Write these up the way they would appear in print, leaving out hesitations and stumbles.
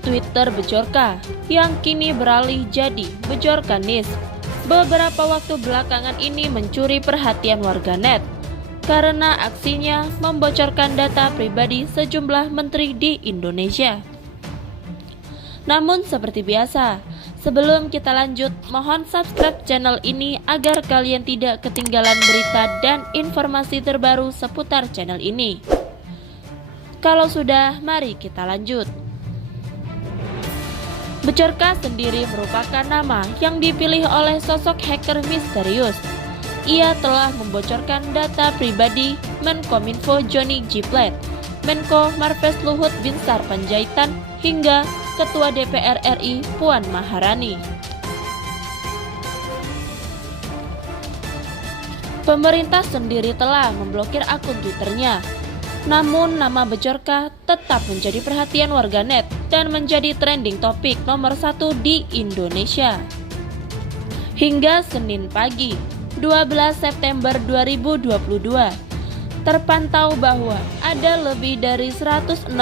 Twitter Bejorka yang kini beralih jadi Bejorkanis beberapa waktu belakangan ini mencuri perhatian warganet karena aksinya membocorkan data pribadi sejumlah menteri di Indonesia. Namun seperti biasa, sebelum kita lanjut, mohon subscribe channel ini agar kalian tidak ketinggalan berita dan informasi terbaru seputar channel ini. Kalau sudah, mari kita lanjut. Bejorka sendiri merupakan nama yang dipilih oleh sosok hacker misterius. Ia telah membocorkan data pribadi Menkominfo Johnny G. Plate, Menko Marves Luhut Binsar Panjaitan, hingga Ketua DPR RI Puan Maharani. Pemerintah sendiri telah memblokir akun Twitternya. Namun nama Bejorka tetap menjadi perhatian warganet dan menjadi trending topik nomor 1 di Indonesia. Hingga Senin pagi, 12 September 2022, terpantau bahwa ada lebih dari 160.000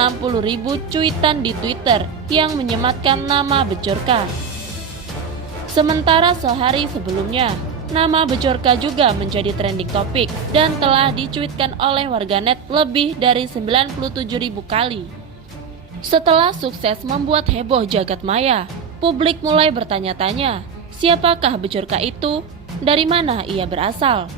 cuitan di Twitter yang menyematkan nama Bejorka. Sementara sehari sebelumnya, nama Bejorka juga menjadi trending topik dan telah dicuitkan oleh warganet lebih dari 97.000 kali. Setelah sukses membuat heboh jagat maya, publik mulai bertanya-tanya, siapakah Bejorka itu? Dari mana ia berasal?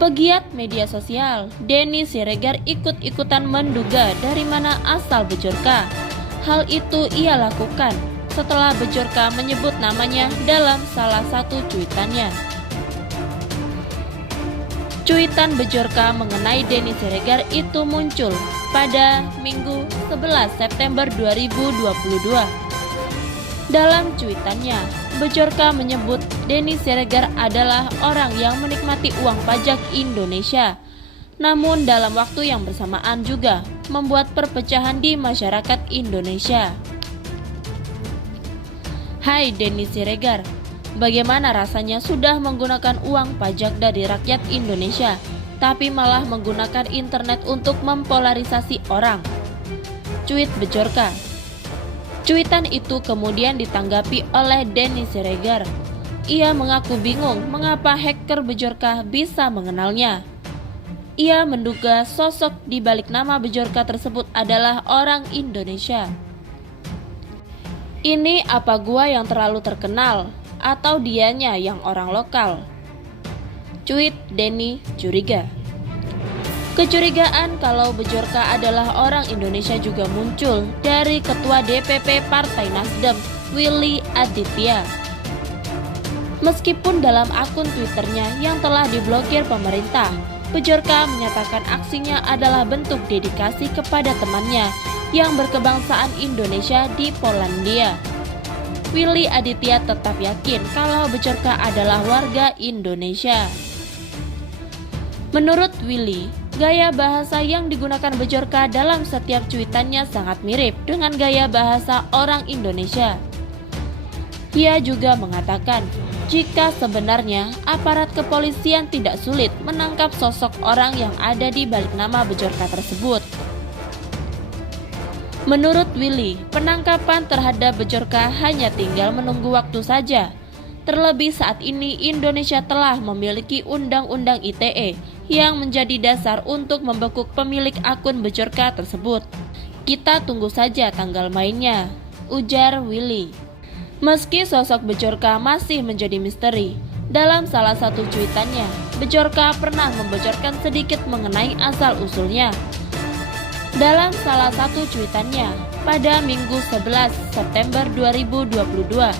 Pegiat media sosial Denny Siregar ikut-ikutan menduga dari mana asal Bejorka. Hal itu ia lakukan setelah Bejorka menyebut namanya dalam salah satu cuitannya. Cuitan Bejorka mengenai Denny Siregar itu muncul pada Minggu 11 September 2022. Dalam cuitannya, Bejorka menyebut Denny Siregar adalah orang yang menikmati uang pajak Indonesia. Namun dalam waktu yang bersamaan juga membuat perpecahan di masyarakat Indonesia. Hai Denny Siregar, bagaimana rasanya sudah menggunakan uang pajak dari rakyat Indonesia, tapi malah menggunakan internet untuk mempolarisasi orang? Cuit Bejorka. Cuitan itu kemudian ditanggapi oleh Denny Siregar. Ia mengaku bingung mengapa hacker Bejorka bisa mengenalnya. Ia menduga sosok di balik nama Bejorka tersebut adalah orang Indonesia. Ini apa gua yang terlalu terkenal atau dianya yang orang lokal? Cuit Denny curiga. Kecurigaan kalau Bejorka adalah orang Indonesia juga muncul dari Ketua DPP Partai Nasdem, Willy Aditya. Meskipun dalam akun Twitternya yang telah diblokir pemerintah, Bejorka menyatakan aksinya adalah bentuk dedikasi kepada temannya yang berkebangsaan Indonesia di Polandia. Willy Aditya tetap yakin kalau Bejorka adalah warga Indonesia. Menurut Willy, gaya bahasa yang digunakan Bejorka dalam setiap cuitannya sangat mirip dengan gaya bahasa orang Indonesia. Ia juga mengatakan, jika sebenarnya aparat kepolisian tidak sulit menangkap sosok orang yang ada di balik nama Bejorka tersebut. Menurut Willy, penangkapan terhadap Bejorka hanya tinggal menunggu waktu saja. Terlebih saat ini Indonesia telah memiliki Undang-Undang ITE yang menjadi dasar untuk membekuk pemilik akun Bejorka tersebut. Kita tunggu saja tanggal mainnya, ujar Willy. Meski sosok Bejorka masih menjadi misteri, dalam salah satu cuitannya, Bejorka pernah membocorkan sedikit mengenai asal-usulnya. Dalam salah satu cuitannya, pada Minggu 11 September 2022,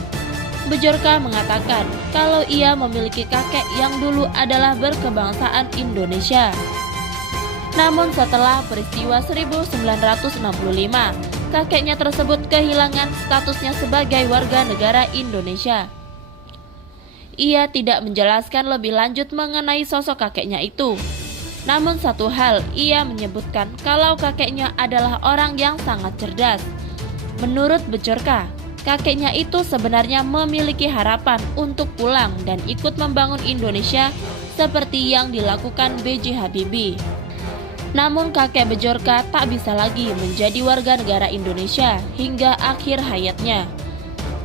Bejorka mengatakan kalau ia memiliki kakek yang dulu adalah berkebangsaan Indonesia. Namun setelah peristiwa 1965, kakeknya tersebut kehilangan statusnya sebagai warga negara Indonesia. Ia tidak menjelaskan lebih lanjut mengenai sosok kakeknya itu. Namun satu hal, ia menyebutkan kalau kakeknya adalah orang yang sangat cerdas. Menurut Bejorka, kakeknya itu sebenarnya memiliki harapan untuk pulang dan ikut membangun Indonesia seperti yang dilakukan B.J. Habibie. Namun kakek Bejorka tak bisa lagi menjadi warga negara Indonesia hingga akhir hayatnya.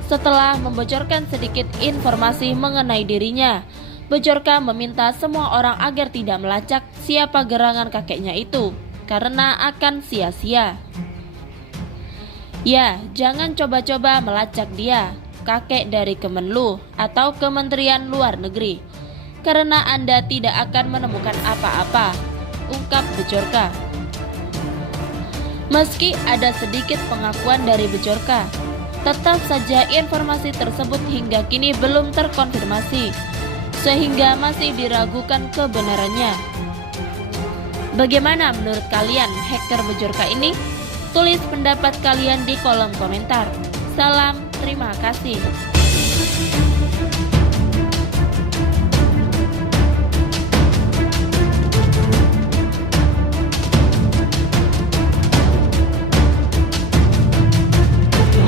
Setelah membocorkan sedikit informasi mengenai dirinya, Bejorka meminta semua orang agar tidak melacak siapa gerangan kakeknya itu, karena akan sia-sia. Ya, jangan coba-coba melacak dia, kakek dari Kemenlu atau Kementerian Luar Negeri, karena Anda tidak akan menemukan apa-apa, ungkap Bejorka. Meski ada sedikit pengakuan dari Bejorka, tetap saja informasi tersebut hingga kini belum terkonfirmasi, sehingga masih diragukan kebenarannya. Bagaimana menurut kalian hacker Bejorka ini? Tulis pendapat kalian di kolom komentar. Salam, terima kasih.